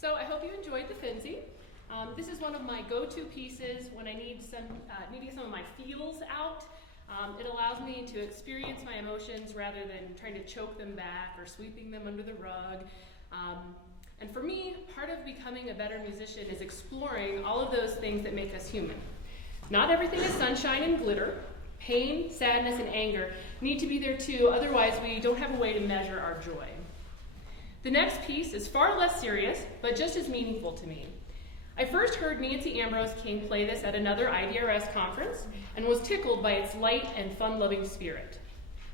So I hope you enjoyed the Finzi. This is one of my go-to pieces when I need to get some of my feels out. It allows me to experience my emotions rather than trying to choke them back or sweeping them under the rug. And for me, part of becoming a better musician is exploring all of those things that make us human. Not everything is sunshine and glitter. Pain, sadness, and anger need to be there too, otherwise we don't have a way to measure our joy. The next piece is far less serious, but just as meaningful to me. I first heard Nancy Ambrose King play this at another IDRS conference and was tickled by its light and fun-loving spirit.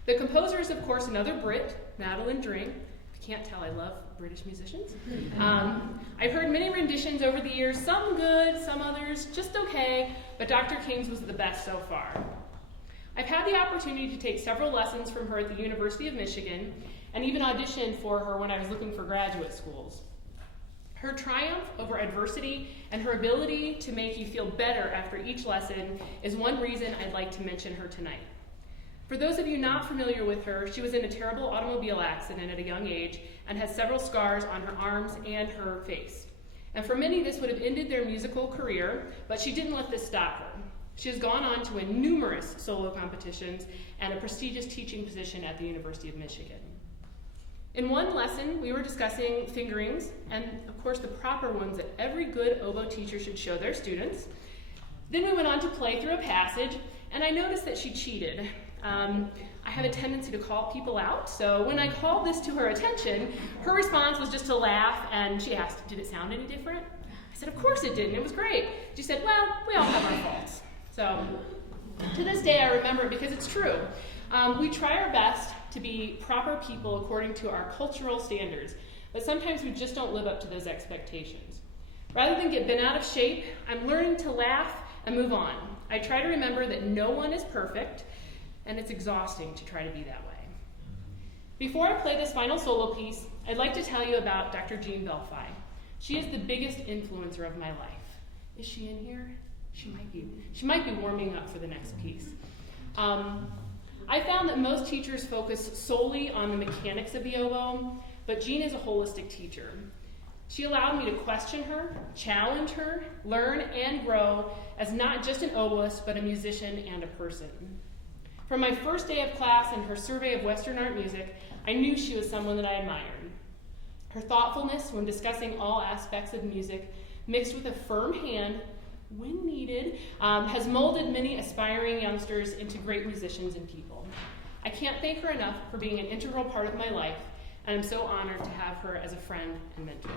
The composer is, of course, another Brit, Madeline Dring. If you can't tell, I love British musicians. I've heard many renditions over the years, some good, some others just okay, but Dr. King's was the best so far. I've had the opportunity to take several lessons from her at the University of Michigan and even auditioned for her when I was looking for graduate schools. Her triumph over adversity and her ability to make you feel better after each lesson is one reason I'd like to mention her tonight. For those of you not familiar with her, she was in a terrible automobile accident at a young age and has several scars on her arms and her face. And for many, this would have ended their musical career, but she didn't let this stop her. She has gone on to win numerous solo competitions and a prestigious teaching position at the University of Michigan. In one lesson, we were discussing fingerings, and of course the proper ones that every good oboe teacher should show their students. Then we went on to play through a passage, and I noticed that she cheated. I have a tendency to call people out, so when I called this to her attention, her response was just to laugh, and she asked, "Did it sound any different?" I said, "Of course it didn't, it was great." She said, "Well, we all have our faults." So to this day, I remember it because it's true. We try our best to be proper people according to our cultural standards, but sometimes we just don't live up to those expectations. Rather than get bent out of shape, I'm learning to laugh and move on. I try to remember that no one is perfect, and it's exhausting to try to be that way. Before I play this final solo piece, I'd like to tell you about Dr. Jean Belfi. She is the biggest influencer of my life. Is she in here? She might be warming up for the next piece. I found that most teachers focus solely on the mechanics of the oboe, but Jean is a holistic teacher. She allowed me to question her, challenge her, learn, and grow as not just an oboist, but a musician and a person. From my first day of class and her survey of Western art music, I knew she was someone that I admired. Her thoughtfulness when discussing all aspects of music, mixed with a firm hand, when needed, has molded many aspiring youngsters into great musicians and people. I can't thank her enough for being an integral part of my life, and I'm so honored to have her as a friend and mentor.